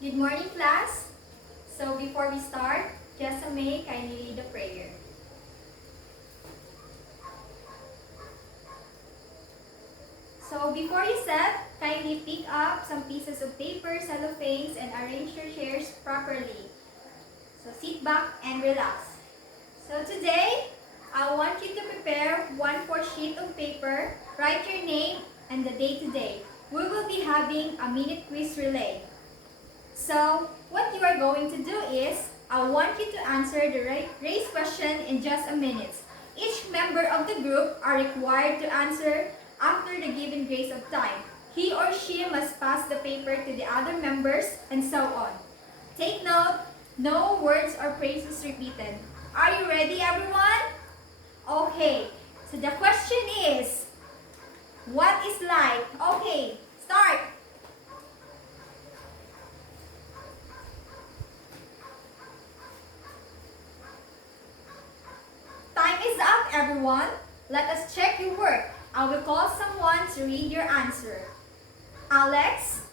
Good morning, class. So before we start, Jessa May kindly lead the prayer. So before you set, kindly pick up some pieces of paper, cellophanes, and arrange your chairs properly. So sit back and relax. So today, I want you to prepare 1/4 sheet of paper, write your name and the day today. We will be having a minute quiz relay. So, what you are going to do is, I want you to answer the raised question in just a minute. Each member of the group are required to answer after the given grace of time. He or she must pass the paper to the other members and so on. Take note, no words or phrases repeated. Are you ready, everyone? Okay, so the question is, what is light? Okay, start. Time is up, everyone. Let us check your work. I will call someone to read your answer. Alex?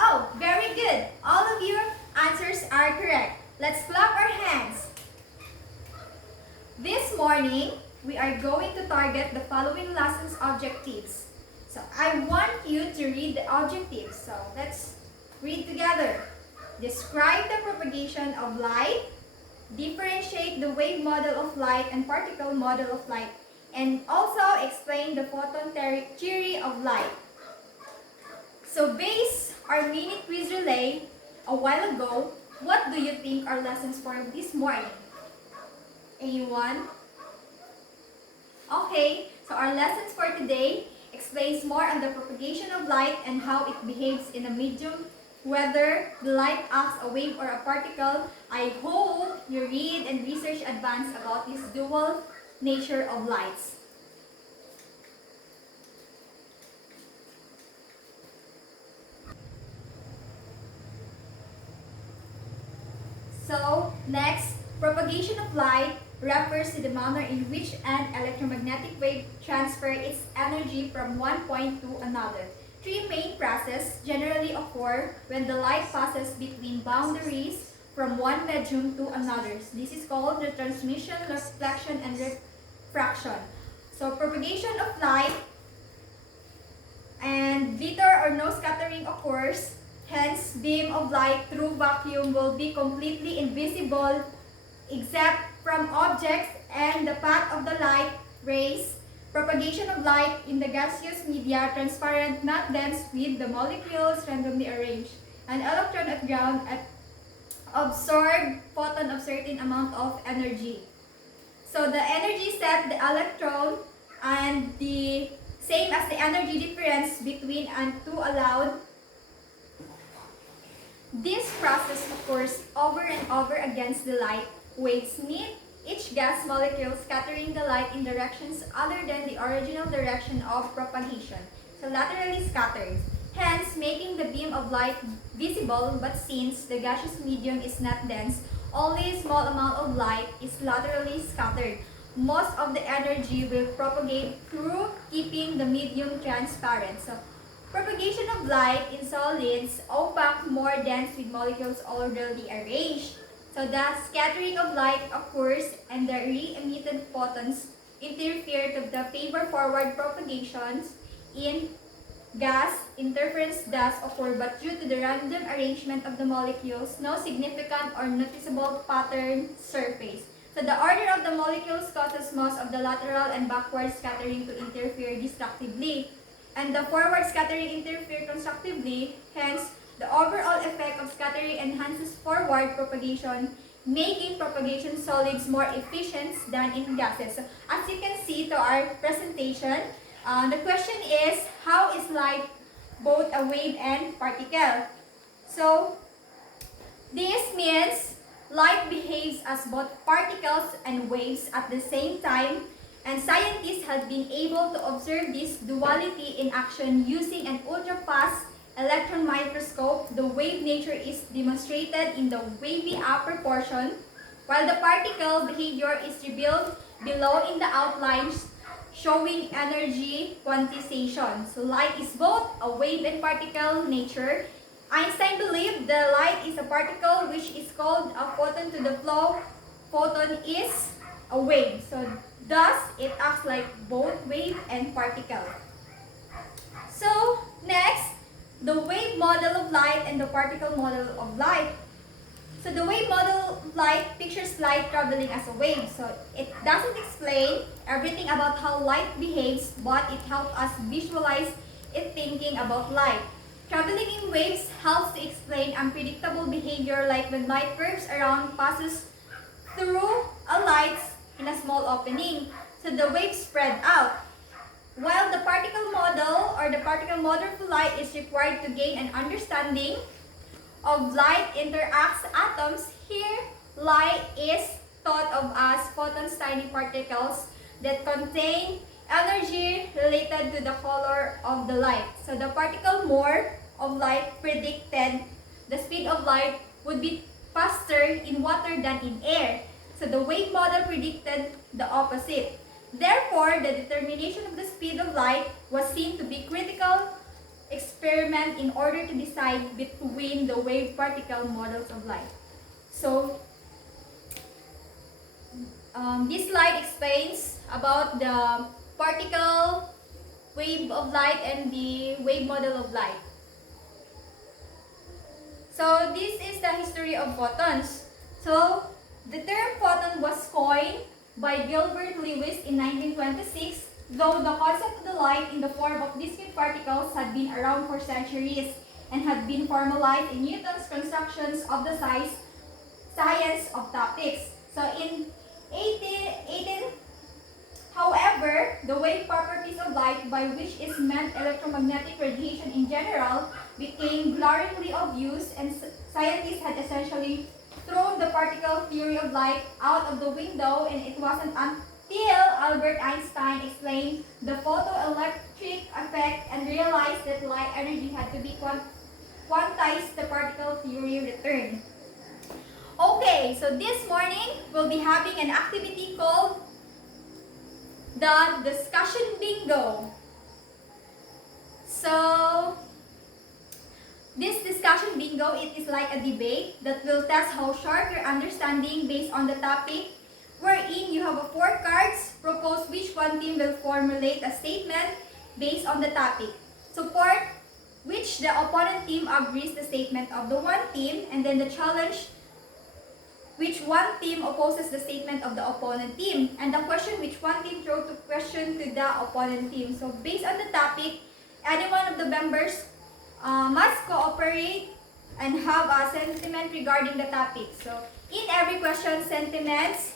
Oh, very good. All of your answers are correct. Let's clap our hands. This morning, we are going to target the following lessons objectives. So I want you to read the objectives. So let's read together. Describe the propagation of light. Differentiate the wave model of light and particle model of light, and also explain the photon theory of light. So based our mini quiz relay a while ago, what do you think are lessons for this morning? Anyone? Okay, so our lessons for today explains more on the propagation of light and how it behaves in a medium, whether the light acts a wave or a particle. I hope you read and research advance about this dual nature of lights. So, next, propagation of light refers to the manner in which an electromagnetic wave transfers its energy from one point to another. Three main processes generally occur when the light passes between boundaries from one medium to another. This is called the transmission, reflection, and refraction. So propagation of light and little or no scattering occurs. Hence, beam of light through vacuum will be completely invisible except from objects and the path of the light rays. Propagation of light in the gaseous media, transparent, not dense, with the molecules randomly arranged. An electron at ground absorb photon of certain amount of energy. So the energy set the electron and the same as the energy difference between and two allowed. This process occurs over and over against the light waves meet each gas molecule scattering the light in directions other than the original direction of propagation, so laterally scattered, hence making the beam of light visible. But since the gaseous medium is not dense, only a small amount of light is laterally scattered. Most of the energy will propagate through keeping the medium transparent. So, propagation of light in solids, opaque, more dense with molecules already arranged. So the scattering of light occurs and the re-emitted photons interfere to the favor forward propagations. In gas, interference does occur, but due to the random arrangement of the molecules, no significant or noticeable pattern surface. So the order of the molecules causes most of the lateral and backward scattering to interfere destructively, and the forward scattering interfere constructively. Hence, the overall effect of scattering enhances forward propagation, making propagation solids more efficient than in gases. So, as you can see to our presentation, the question is, how is light both a wave and particle? So, this means light behaves as both particles and waves at the same time, and scientists have been able to observe this duality in action using an ultra-fast electron microscope. The wave nature is demonstrated in the wavy upper portion, while the particle behavior is revealed below in the outlines showing energy quantization. So light is both a wave and particle nature. Einstein believed the light is a particle which is called a photon to the flow. Photon is a wave. So thus it acts like both wave and particle. So next, the wave model of light and the particle model of light. So the wave model of light pictures light traveling as a wave. So it doesn't explain everything about how light behaves, but it helps us visualize it thinking about light. Traveling in waves helps to explain unpredictable behavior, like when light curves around, passes through a light in a small opening. So the waves spread out. While the particle model or the particle model of light is required to gain an understanding of light interacts atoms, here light is thought of as photons, tiny particles that contain energy related to the color of the light. So the particle model of light predicted the speed of light would be faster in water than in air. So the wave model predicted the opposite. Therefore, the determination of the speed of light was seen to be critical experiment in order to decide between the wave particle models of light. So this slide explains about the particle wave of light and the wave model of light. So this is the history of photons. So the term photon was coined by Gilbert Lewis in 1926, though the concept of the light in the form of discrete particles had been around for centuries and had been formalized in Newton's constructions of the science of topics. So in 18, however, the wave properties of light, by which is meant electromagnetic radiation in general, became glaringly obvious, and scientists had essentially thrown the particle theory of light out of the window, and it wasn't until Albert Einstein explained the photoelectric effect and realized that light energy had to be quantized, the particle theory returned. Okay, so this morning we'll be having an activity called the discussion bingo. So this discussion bingo, it is like a debate that will test how sharp your understanding based on the topic, wherein you have 4 cards. Propose which one team will formulate a statement based on the topic. Support which the opponent team agrees the statement of the one team, and then the challenge which one team opposes the statement of the opponent team, and the question which one team throws to question to the opponent team. So based on the topic, any one of the members must cooperate and have a sentiment regarding the topic. So in every question, sentiments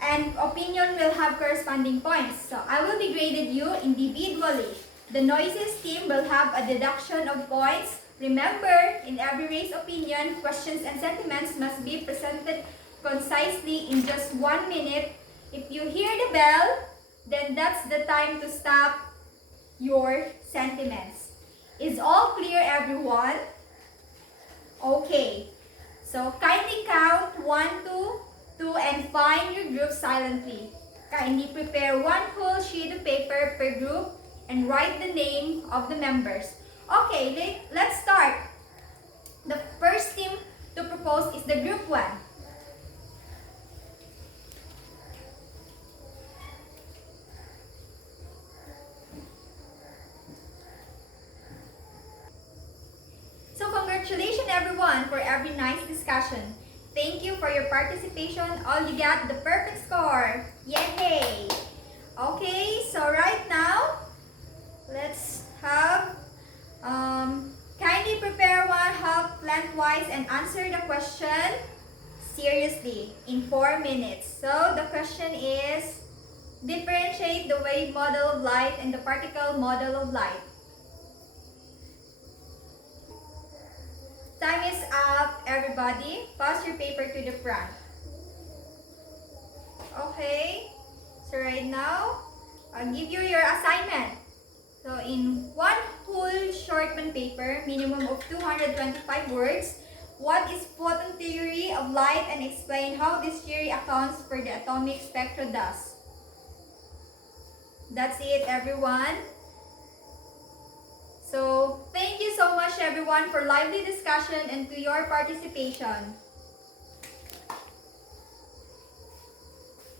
and opinion will have corresponding points. So I will be graded you individually. The noisiest team will have a deduction of points. Remember, in every race opinion, questions and sentiments must be presented concisely in just 1 minute. If you hear the bell, then that's the time to stop your sentiments. Is all clear, everyone? Okay. So kindly count 1, 2, 2, and find your group silently. Kindly prepare 1 whole sheet of paper per group and write the name of the members. Okay, let's start. The first team to propose is the group 1. So congratulations everyone for every nice discussion. Thank you for your participation. All you got the perfect score. Yay! Okay, so right now, let's have kindly prepare 1 half lengthwise and answer the question seriously in 4 minutes. So the question is, differentiate the wave model of light and the particle model of light. Time is up, everybody. Pass your paper to the front. Okay, so right now, I'll give you your assignment. So in 1 whole shortman paper, minimum of 225 words, what is photon theory of light, and explain how this theory accounts for the atomic spectra does. That's it, everyone. So, thank you so much, everyone, for lively discussion and to your participation.